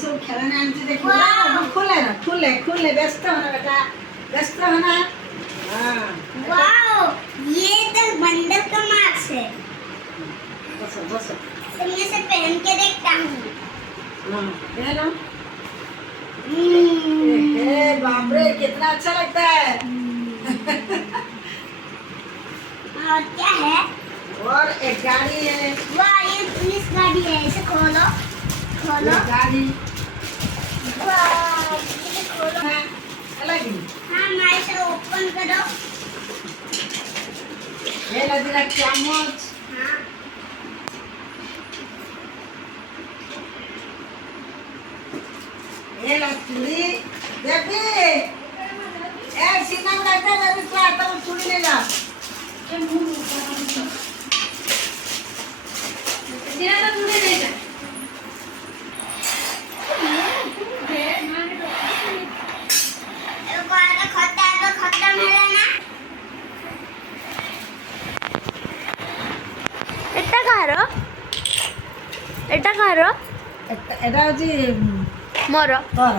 सब खेलना आनছি देखो खुले ना खुले व्यस्त होना बेटा व्यस्त होना। हाँ वाओ ये तो बंदर का मार्क्स है। बसो बसो तो मैं इसे पहन के देखता हूँ। हाँ पहनो। बाप रे कितना अच्छा लगता है। और क्या है? और एक गाड़ी है। वाह ये पुलिस गाड़ी है, इसे खोलो खोलो। गाड़ी वाह इसे खोलो। है अलग ही। हाँ मैं इसे ओपन करो। ये लगा चम्मच। हाँ ये लकड़ी देखी ए सीना में रहता है मेरे को आता वो चूड़ी ले जा। सीना तो चूड़ी ले जा। खत्म है ना? এটা কাହାର এটা হচ্ছে মোর তোর।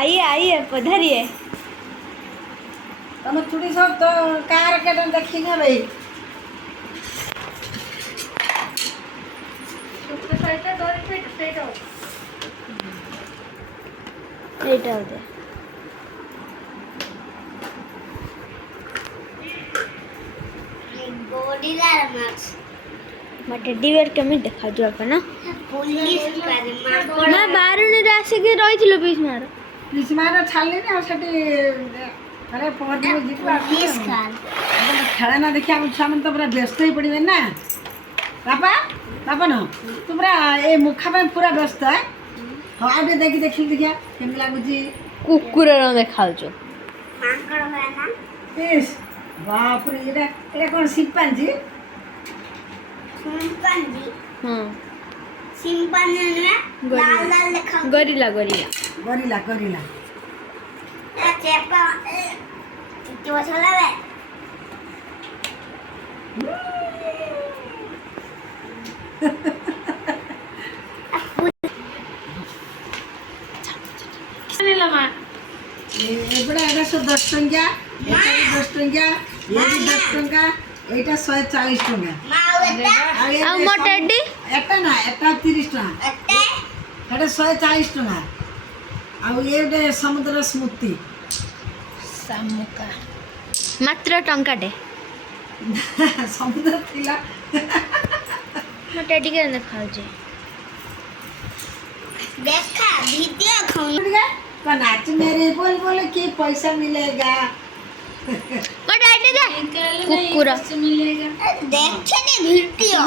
आइए पधारिए। ତମ ଚୁଡ଼ି ସବୁ ତ କାହାର କେଟା ଦେଖି ନା ଭାଇ। এইটা ওদের बॉडीगार्ड मार्क्स मत टेडी बेयर केमी देखा जो अपन पुलिस करे मार ना बारुनी रासे के रहिथिलो पिस मार छाड़ले ना सेठी अरे पहर दिन जीतू पुलिस खान खेलना देखि हम छुआ मन तो पूरा व्यस्त ही पड़िबे ना। पापा पापा न तू पूरा ए मुखा पे पूरा व्यस्त है। हां आगे देखि देखिया केम लागु जी कुकुर न देखाउ जो मांकड़ है ना। इस बाप रे एटा कोन शिंपांजी हां शिंपांजी ने लाल लाल देखा गोरिल्ला ए चेपा कितनी वसला है। एबड़ा एटा 10 टंका एटा 10 टंका ये 10 टंका एटा 140 टंका आ मोटेडी एटा ना एटा 30 टंका एटा 140 टंका आ ये समुद्र स्मृति सामुका मात्र टंकाटे समुद्र थिला मोटेडी के देखाउ जे देखा वीडियो खाऊं नाच मेरे बोल बोले कि पैसा मिलेगा। मोटेडी दे कुकुर मिलेगा देखे नहीं वीडियो